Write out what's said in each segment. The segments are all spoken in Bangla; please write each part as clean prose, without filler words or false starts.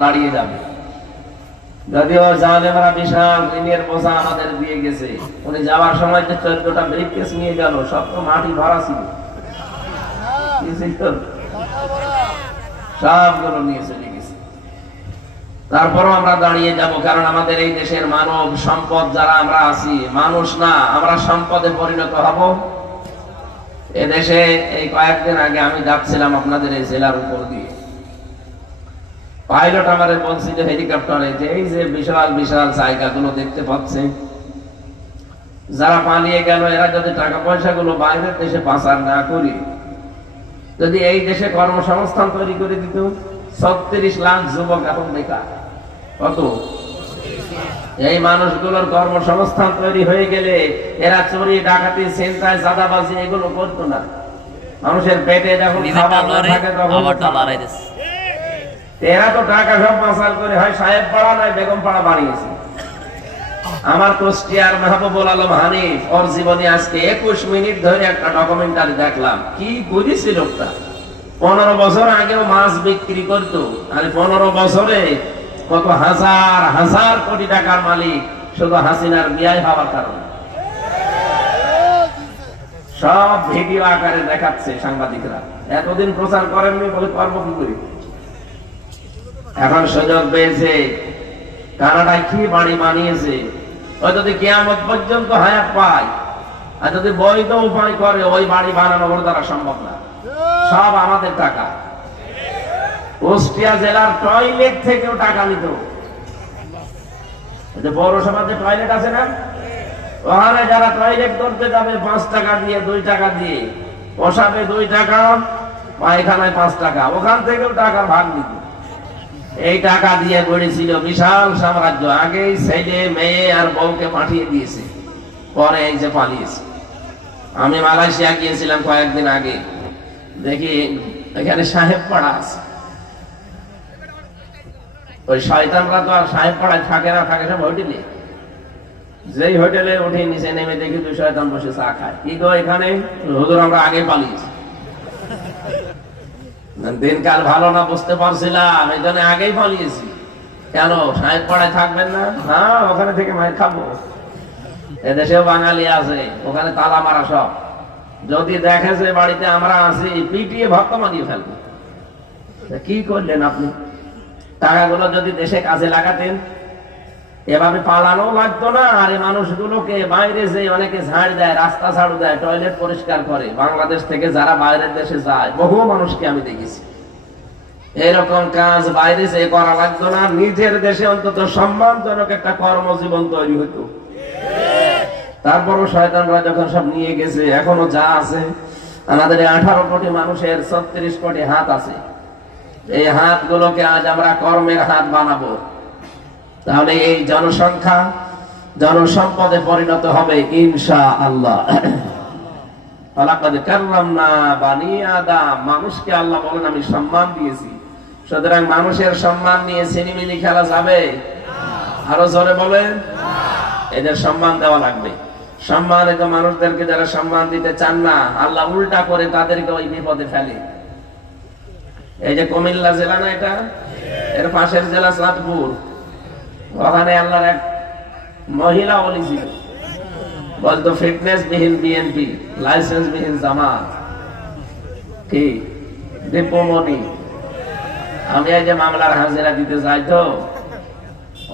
দাঁড়িয়ে যাবে। যদিও জালেমরা বিশাল ঋণের বোঝা আমাদের দিয়ে গেছে, উনি যাওয়ার সময় যে 14টা ব্রিফকেস নিয়ে গেল সব তো মাটি ভরা ছিল, সবগুলো নিয়ে চলে গেছে। তারপরও আমরা দাঁড়িয়ে যাব, কারণ আমাদের এই দেশের মানব সম্পদ যারা আমরা আছি, মানুষ না, আমরা সম্পদে পরিণত হব। এদেশে এই কয়েকদিন আগে আমি যাচ্ছিলাম আপনাদের এই জেলার উপর দিয়ে, পাইলট আমাদের বলছিল হেলিকপ্টারে যে এই যে বিশাল বিশাল জায়গাগুলো দেখতে পাচ্ছে, যারা পালিয়ে গেল এরা যদি টাকা পয়সা গুলো বাইরের দেশে পাচার না করি, যদি এই দেশে কর্মসংস্থান তৈরি করে দিত, 36 লাখ যুবক এখন বেকার। কত? এই মানুষগুলোর কর্মসংস্থান তৈরি হয়ে গেলে এরা চুরি, ডাকাতি, ছিনতাই, চাঁদাবাজি এগুলো করতো না। মানুষের পেটে যখন খাবার না থাকে তখন এরা তো টাকা সব পাচার করে হয় সাহেব পাড়া নয় বেগম পাড়া বানিয়েছে। আমার কুষ্টিয়ার মাহবুবুল আলম হানিফ, ওর জীবনে আজকে 21 মিনিট ধরে একটা ডকুমেন্টারি দেখলাম। কি করেছে লোকটা? 15 বছর আগেও মাছ বিক্রি করতো, আর 15 বছরে কত হাজার হাজার কোটি টাকার মালিক শুধু হাসিনার বিয়ায় হওয়ার কারণে। সব ভিডিও আকারে দেখাচ্ছে সাংবাদিকরা। এতদিন প্রচার করেননি বলে কর্ম কি করি? এখন সুযোগ পেয়েছে, কানাডায় কি বাড়ি বানিয়েছে, ওই যদি কিয়ামত পর্যন্ত হায়াত পায়, আর যদি বৈধ উপায় করে ওই বাড়ি বানানো ওর দ্বারা সম্ভব না। সব আমাদের টাকা। কুষ্টিয়া জেলার টয়লেট থেকেও টাকা নিত। পৌরসভার যে টয়লেট আছে না, ওখানে যারা টয়লেট করতে যাবে 5 টাকা দিয়ে, 2 টাকা দিয়ে, পোষাবে 2 টাকা, পায়খানায় 5 টাকা, ওখান থেকেও টাকা ভাগ নিত। এই টাকা দিয়ে গড়েছিল বিশাল সাম্রাজ্য। আগেই ছেলে মেয়ে আর বউকে পাঠিয়ে দিয়েছে, পরে এই যে পালিয়েছে। আমি মালয়েশিয়া গিয়েছিলাম কয়েকদিন আগে, দেখি এখানে সাহেব পাড়া আছে। ওই শয়তানরা তো আর সাহেব পাড়ায় থাকে না, থাকে সব হোটেলে। যেই হোটেলে উঠে নিচে নেমে দেখি 2 শয়তান বসে চা খায়। কি গো এখানে? হুজুর আমরা আগে পালিয়েছি, দিনকাল ভালো না বুঝতে পারছিলাম, এই জন্য আগেই পালিয়েছি। কেন সাহেব পাড়ায় থাকবেন না? হ্যাঁ, ওখানে থেকে মায়ের খাবো। এদেশেও বাঙালি আছে, ওখানে তালা মারা সব। যদি দেখে যে বাড়িতে আমরা আছি, পিটিয়ে ভক্ত মানিয়ে ফেলবো। কি করলেন আপনি? টাকাগুলো যদি দেশে কাজে লাগাতেন, এভাবে পালানো লাগতো না। আর এই মানুষগুলোকে বাইরে যে অনেকে ঝাড় দেয়, রাস্তা ঝাড়ু দেয়, টয়লেট পরিষ্কার করে, বাংলাদেশ থেকে যারা বাইরের দেশে যায়, বহু মানুষকে আমি দেখেছি। এরকম কাজ বাইরে যে করা লাগতো না, নিজের দেশে অন্তত সম্মানজনক একটা কর্মজীবন তৈরি হতো। তারপরও শয়তানরা যখন সব নিয়ে গেছে, এখনো যা আছে, আমাদের 18 কোটি মানুষের 36 কোটি হাত আছে। এই হাতগুলোকে আজ আমরা কর্মের হাত বানাবো, তাহলে এই জনসংখ্যা জনসম্পদে পরিণত হবে ইনশাআল্লাহ। বানি আদম, মানুষকে আল্লাহ বলেন আমি সম্মান দিয়েছি। সুতরাং মানুষের সম্মান নিয়ে ছিনিমিনি খেলা যাবে? আরো জোরে বলেন। এদের সম্মান দেওয়া লাগবে। সম্মানিত মানুষদেরকে যারা সম্মান দিতে চান না, আল্লাহ উল্টা করে তাদেরকে ওই বিপদে ফেলে। এই যে কুমিল্লা জেলা না, এটা এর পাশের জেলা চাঁদপুর, ওখানে আল্লাহর এক মহিলা ওলি ছিল, বলতো ফিটনেস বিহীন বিএনপি, লাইসেন্স বিহীন জামাত। কি দীপমণি? আমি এই যে মামলার হাজিরা দিতে যাই, তো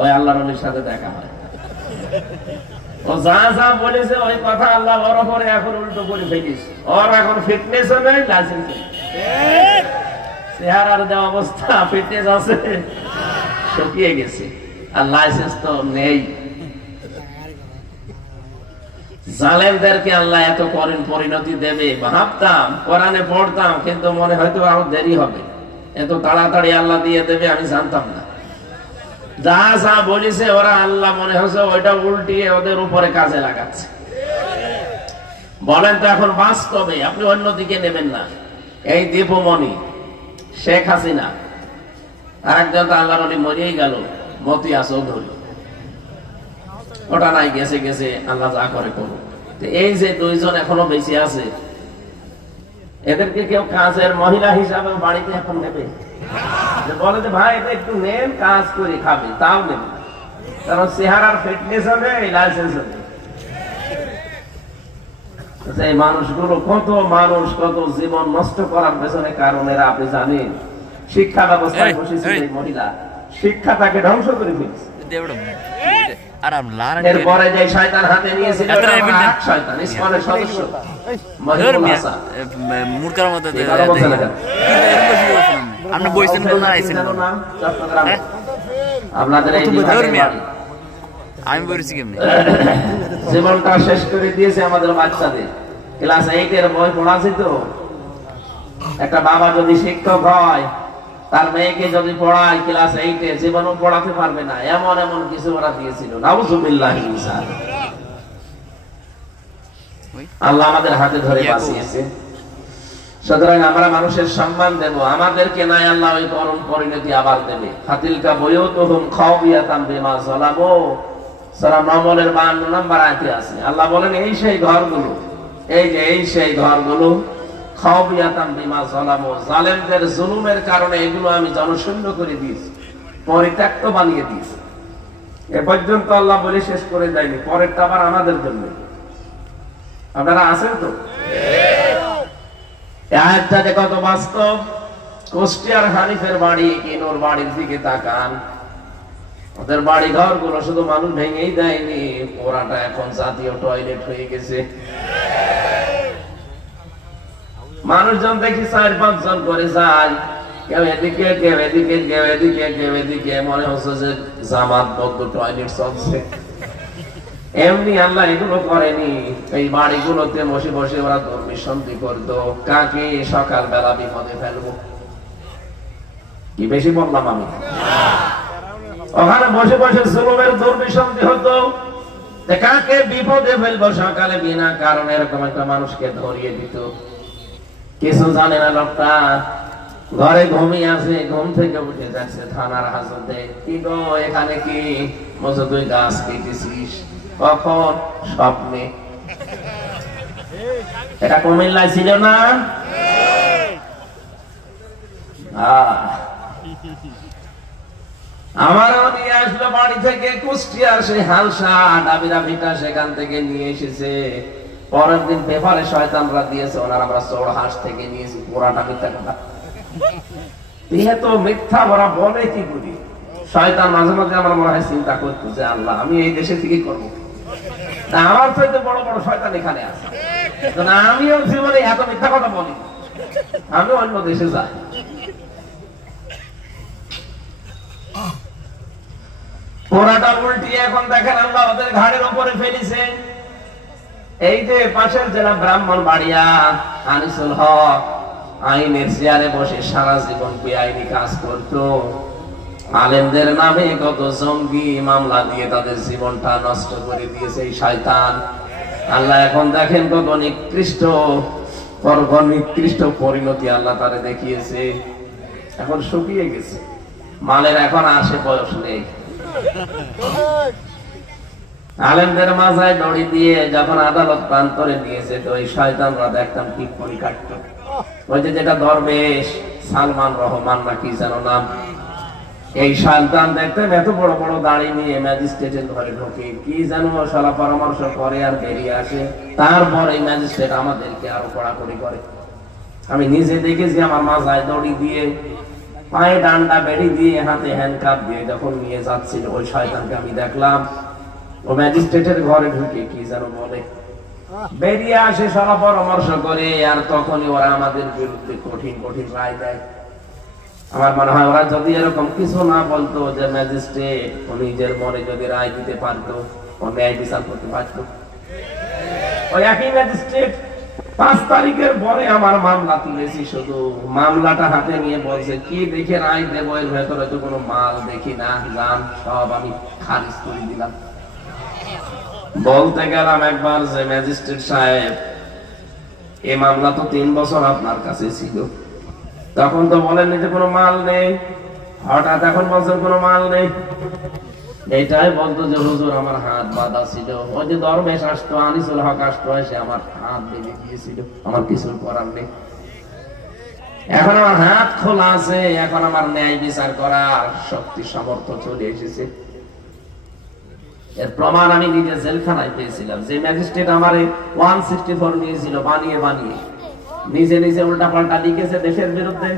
ওই আল্লাহর ওলির সাথে দেখা হয়। ও যা যা বলেছে ওই কথা আল্লাহ ওর উপরে এখন উল্টো করে ফেলিস। ওর এখন ফিটনেসও নেই, লাইসেন্স নেই। চেহারার যে অবস্থা, ফিটনেস আছে শুকিয়ে গেছে, আর লাইসেন্স তো নেই। জালেমদেরকে আল্লাহ এত করেন পরিণতি দেবে ভাবতাম, কোরআনে পড়তাম, কিন্তু মনে হয়তো আরো দেরি হবে। এত তাড়াতাড়ি আল্লাহ দিয়ে দেবে আমি জানতাম না। যা যা বলেছে ওরা, আল্লাহ মনে হচ্ছে ওইটা উল্টিয়ে ওদের উপরে কাজে লাগাচ্ছে। বলেন তো এখন বাস্তবে আপনি অন্যদিকে নেবেন না। এই দীপমণি, শেখ হাসিনা, আর একজন তো আল্লাহর ওলি মরিয়েই গেল, মতিয়া চৌধুরী, ওটা নাই, গেছে গেছে, আল্লাহ যা করে করুক। এই যে 2 জন এখনো বেঁচে আছে, এদেরকে কেউ কাজের মহিলা হিসাবে বাড়িতে এখন নেবে? বলে যে ভাই এটা একটু নেন, কাজ করে খাবে, তাও নেন, কারণ চেহারার ফিটনেস হবে, লাইসেন্স হবে। এই মানুষগুলো কত মানুষ কত জীবন নষ্ট করার পেছনে কারণেরা আপনি জানেন? শিক্ষা ব্যবস্থায় বসেছিল এই মহিলা, শিক্ষা তাকে ধ্বংস করে ফেলছে। এরপরে যে শয়তান হাতে নিয়েছিল শয়তান ইসলামের সদস্য আপনাদের এই আমি বলেছি কেমনি জীবনটা শেষ করে দিয়েছে আমাদের বাচ্চাদের। ক্লাস 8 এর বই পড়াছি তো, একটা বাবা যদি শিক্ষক হয় তার মেয়েকে যদি পড়ায় ক্লাস 8 এ, জীবনও পড়াতে পারবে না, এমন এমন কিছু ওরা দিয়েছিল। নাউযুবিল্লাহ মিন যালিক। আল্লাহ আমাদের হাতে ধরে বাঁচিয়েছে। সুতরাং আমরা মানুষের সম্মান দেব, আমাদেরকে নাই আল্লাহ ওই করুণ পরিণতি আবার দেবে। ফাতিলকা বুয়ুতুহুম খাওয়াবিয়াতাম বিমা যালামু, সূরা নামলের 52 নম্বর আয়াতে আছে। আল্লাহ বলেন এই সেই ঘরগুলো, এই সেই ঘরগুলো খাওয়াবিয়াতাম বিমা যালামু, জালেমদের জুলুমের কারণে এগুলো আমি জনশূন্য করে দিয়েছি, পরিত্যক্ত বানিয়ে দিয়েছি। এ পর্যন্ত আল্লাহ বলে শেষ করে দেয়নি, পরেরটা আবার আমাদের জন্য। আপনারা আছেন তো? আয়াতটা যে কত বাস্তব। কুষ্টিয়ার হানিফের বাড়ি কিনোর বাড়ির দিকে তাকান, ওদের বাড়ি ঘর গুলো শুধু মানুষ ভেঙেই দেয়নি, ওরাটা এখন জাতীয় টয়লেট হয়ে গেছে। মানুষজন দেখি 4-5 জন করে যায়, কেউ এদিকে কেউ এদিকে কেউ এদিকে কেউ এদিকে, মনে হচ্ছে যে জামাতবদ্ধ টয়লেট চলছে। এমনি আল্লাহ এগুলো করেনি, এই বাড়িগুলোতে বসে বসে ওরা দুর্বিসন্ধি করতো, কাকে সকাল বেলা বিপদে ফেলবো। কি বেশি বললাম আমি? ওখানে বসে বসে জুলুমের দুর্বিসন্ধি হতো, কাকে বিপদে ফেলবো সকালে বিনা কারণে এরকম একটা মানুষকে ধরিয়ে দিত। কিছু জানে না লোকটা, ঘরে ঘুমিয়ে আছে, ঘুম থেকে উঠে যাচ্ছে থানার হাজতে। কি গো এখানে কি? বলছে তুই গাছ কেটেছিস। কখন? স্বপ্নে। এটা কুমিল্লায় ছিল না? আমারও নিয়ে আসলো বাড়ি থেকে কুষ্টিয়ার সেই হালসা ডাবিরা ভিটা, সেখান থেকে নিয়ে এসেছে। পরের দিন পেপারে শয়তানরা দিয়েছে, ওনার আমরা চৌড়হাঁস থেকে নিয়েছি। পুরাটা মিথ্যা কথা, যেহেতু মিথ্যা ওরা বলে কি করি। শয়তান মাঝে মাঝে আমার মনে হয় চিন্তা করতো যে আল্লাহ আমি এই দেশে থেকে করবো, আমার চাইতে বড় বড় শয়তান এখানে আছে, আমিও জীবনে এত মিথ্যা কথা বলি, আমি অন্য দেশে যাই। পোড়াটা উল্টিয়ে এখন দেখেন আল্লাহ ওদের ঘাড়ের উপরে ফেলেছে। এই যে পাশের জেলা ব্রাহ্মণবাড়িয়া আনিসুল হক আইনের চেয়ারে বসে সারা জীবন বেআইনি কাজ করতো, আলেমদের নামে কত জঙ্গি মামলা দিয়ে তাদের জীবনটা নষ্ট করে দিয়েছে এই শয়তান। আল্লাহ এখন দেখেন কত নিকৃষ্ট পরিণতি আল্লাহ তারে দেখিয়েছে। এখন শুকিয়ে গেছে, মালের এখন আর সে বয়স নেই। আলেমদের মাথায় দড়ি দিয়ে যখন আদালত প্রান্তরে দিয়েছে, তো এই শয়তানরা দেখতাম টিপ্পনি কাটতো। ওই যে যেটা দরবেশ সালমান রহমান না কি যেন নাম, এই শয়তান দেখতেন এত বড় বড় দাড়ি নিয়ে ম্যাজিস্ট্রেটের ঘরে ঢোকে, কি যেন সালা পরামর্শ করে আর বেরিয়ে আসে। তারপরে ম্যাজিস্ট্রেট আমাদেরকে আরো কড়াকড়ি করে। আমি নিজে দেখেছি, আমার মাথায় দড়ি দিয়ে, পায়ে ডান্ডা বেড়ি দিয়ে, হাতে হ্যান্ডকাপ দিয়ে যখন নিয়ে যাচ্ছিল ওই শয়তানকে আমি দেখলাম। ও ম্যাজিস্ট্রেটের ঘরে ঢুকে কি যেন বলে, বেরিয়ে আসে সারা পরামর্শ করে, আর তখনই ওরা আমাদের বিরুদ্ধে কঠিন কঠিন রায় দেয়। আমার মনে হয় ওরা যদি এরকম কিছু না বলতো, যে ম্যাজিস্ট্রেট ও নিজের মনে যদি রায় দিতে পারতো, ও ন্যায় বিচার করতে পারত। ওই একই ম্যাজিস্ট্রেট 5 তারিখের পরে আমার মামলা তুলেছি, শুধু মামলাটা হাতে নিয়ে বলছে কি দেখে রায় দেবো, এর ভেতরে তো কোনো মাল দেখি না, জান সব আমি খারিজ করে দিলাম। বলতে গেলাম একবার যে ম্যাজিস্ট্রেট সাহেব এই মামলা তো 3 বছর আপনার কাছে ছিল, তখন তো বলেননি যে কোনো মাল নেই, হঠাৎ এখন বলছেন কোনো মাল নেই। এটাই বলতো যে হুজুর আমার হাত বাঁধা ছিল, ওই যে দরবেশ আসতো আনিসুল হক আসতো, এসে আমার হাত বেঁধে দিয়েছিল, আমার কিছু করার নেই। এখন আমার হাত খোলা আছে, এখন আমার ন্যায় বিচার করার শক্তি সামর্থ্য চলে এসেছে। এর প্রমাণ আমি নিজে জেলখানায় পেয়েছিলাম। যে ম্যাজিস্ট্রেট আমার 164 নিয়েছিল বানিয়ে বানিয়ে, নিজে নিজে উল্টাপাল্টা লিখেছে দেশের বিরুদ্ধে,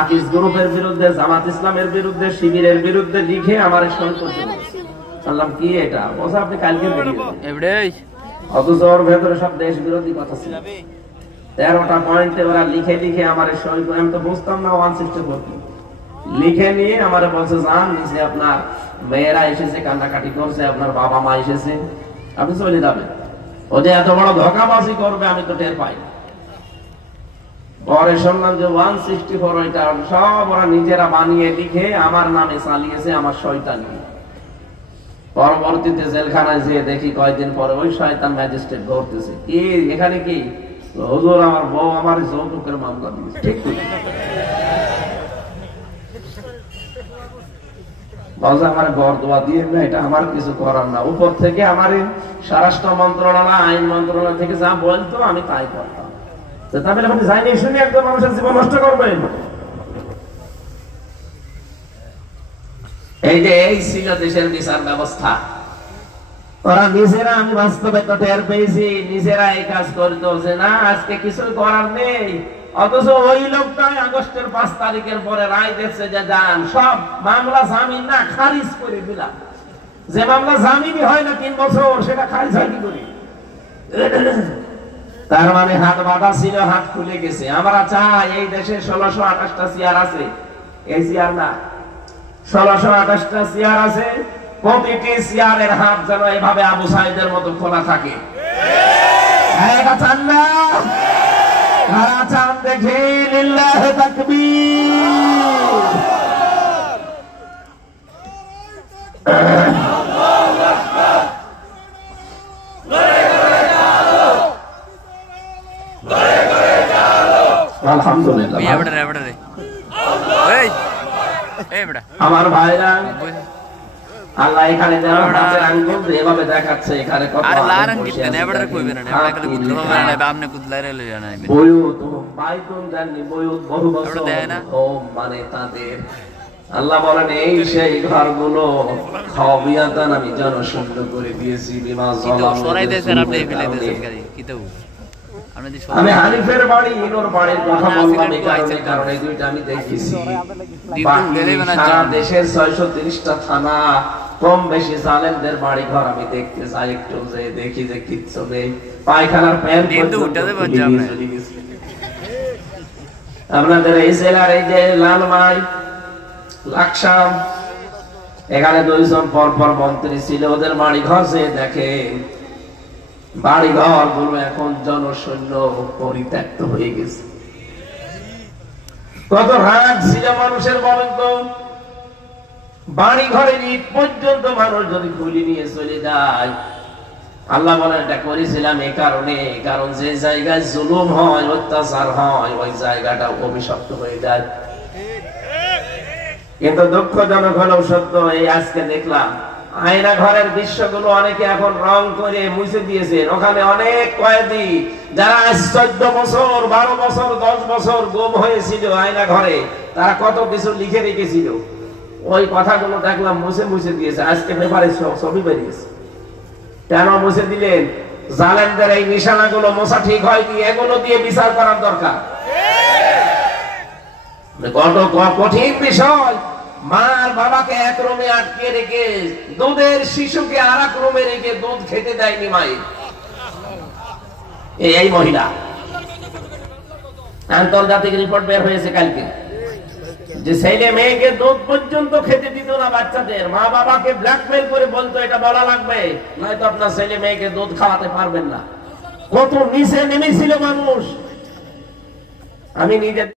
আকিস গ্রুপের বিরুদ্ধে, জামাত ইসলামের বিরুদ্ধে, শিবিরের বিরুদ্ধে লিখে আমার সই করতে বললাম কি এটা বলছে আপনি কালকে বেরিয়ে, অথচ ওর ভেতরে সব দেশ বিরোধী কথা ছিল। 13টা পয়েন্টে ওরা লিখে লিখে আমার সই করে, আমি তো বুঝতাম না 164 লিখে নিয়ে আমার বলছে যান নিচে আপনার মেয়েরা এসেছে, কান্নাকাটি করছে, আপনার বাবা মা এসেছে, আপনি চলে যাবেন। ও যে এত বড় ধোঁকাবাজি করবে আমি তো টের পাই। পরে শুনলাম যে 164 ওইটা সব ওরা নিজেরা বানিয়ে লিখে আমার নামে চালিয়েছে, আমার শয়তান নিয়ে। পরবর্তীতে জেলখানায় যেয়ে দেখি কয়েকদিন পরে ওই শয়তান ম্যাজিস্ট্রেট ধরতেছে, কি এখানে কি হুজুর আমার বউ আমার যৌতুকের মামলা দিয়েছে। ঠিক বলছে আমার ঘর দোয়া দিয়ে না, এটা আমার কিছু করার না, উপর থেকে আমার স্বরাষ্ট্র মন্ত্রণালয় আইন মন্ত্রণালয় থেকে যা বলতো আমি তাই করতাম। তাহলে আপনি জানিয়ে শুনে একজন মানুষের জীবন নষ্ট করবেন? এই যে এই ছিল দেশের বিচার ব্যবস্থা। ওরা নিজেরা, আমি বাস্তবে তো টের পেয়েছি, নিজেরা এই কাজ করতো যে না আজকে কিছু করার নেই, অথচ ওই লোকটাই আগস্টের 5 তারিখের পরে রায় দিচ্ছে যে যান সব মামলা জামিন না খারিজ করে দিলাম। যে মামলা জামিনই হয় না 3 বছর, সেটা খারিজ হয় কি করে? তার মানে হাত বাঁধা ছিল, হাত খুলে গেছে। আমরা চাই এই দেশে 1628টা চেয়ার আছে, এই চেয়ার না 1628টা চেয়ার আছে, প্রতিটি চেয়ারের হাত যেন এইভাবে আবু সাইদের মতো খোলা থাকে। এটা চান না? কারা চান দেখি? লিল্লাহি তাকবীর। আলহামদুলিল্লাহ। আমার ভাইরা আল্লাহ এখানে হাতের আঙ্গুল এভাবে দেখাচ্ছে, এখানে কত মানে তাদের আল্লাহ বলেন এই সেই ঘরগুলো খাওয়াবিয়াতান আমি জনশূন্য করে দিয়েছি। আমি হানিফের বাড়ি ইনোর বাড়ির কথা বললাম এই কারণে দুইটা আমি দেখেছি। সারা দেশের 630টা থানা কম বেশি জালেমদের বাড়ি ঘর আমি দেখতে চাই, একটু যে দেখি যে কিচ্ছু নেই, পায়খানার প্যান্ট আপনাদের এই জেলার এই যে লালমাই লাকসাম, এখানে 2 জন পরপর মন্ত্রী ছিল, ওদের বাড়ি ঘর যে দেখে বাড়ি ঘর গুলো এখন জনশূন্য পরিত্যক্ত হয়ে গেছে। কত রাগ ছিল মানুষের বলেন তো? বাড়ি ঘরে ইট পর্যন্ত মানুষ যদি খুলি নিয়ে চলে যায়। আল্লাহ বলেন এটা করেছিলাম এই কারণে, কারণ যে জায়গায় জুলুম হয়, অত্যাচার হয়, ওই জায়গাটা অভিশপ্ত হয়ে যায়। কিন্তু দুঃখজনক হলেও সত্য, এই আজকে দেখলাম আয়না ঘরের দৃশ্যগুলো অনেকে এখন রং করে মুছে দিয়েছেন। ওখানে অনেক কয়েদি যারা 14 বছর 12 বছর 10 বছর গুম হয়েছিল আয়না ঘরে, তারা কত কিছু লিখে রেখেছিল, ওই কথাগুলো দেখলাম মুছে মুছে দিয়েছে। আজকে পেপারে ছবি বেরিয়েছে। কেন মুছে দিলেন? জালেমদের এই নিশানাগুলো মোছা ঠিক হয়নি, এগুলো দিয়ে বিচার করার দরকার। কত কঠিন বিষয়। মার বাবাকে এক রুমে আটকে রেখে দুধের শিশুকে আর এক রুমে রেখে দুধ খেতে দেয়নি মায়ের এই মহিলা। আন্তর্জাতিক রিপোর্ট বের হয়েছে কালকে যে ছেলে মেয়েকে দুধ পর্যন্ত খেতে দিত না বাচ্চাদের, মা বাবাকে ব্ল্যাকমেল করে বলতো এটা বলা লাগবে, নয়তো আপনার ছেলে মেয়েকে দুধ খাওয়াতে পারবেন না। কত নিচে নেমেছিল মানুষ। আমি নিজে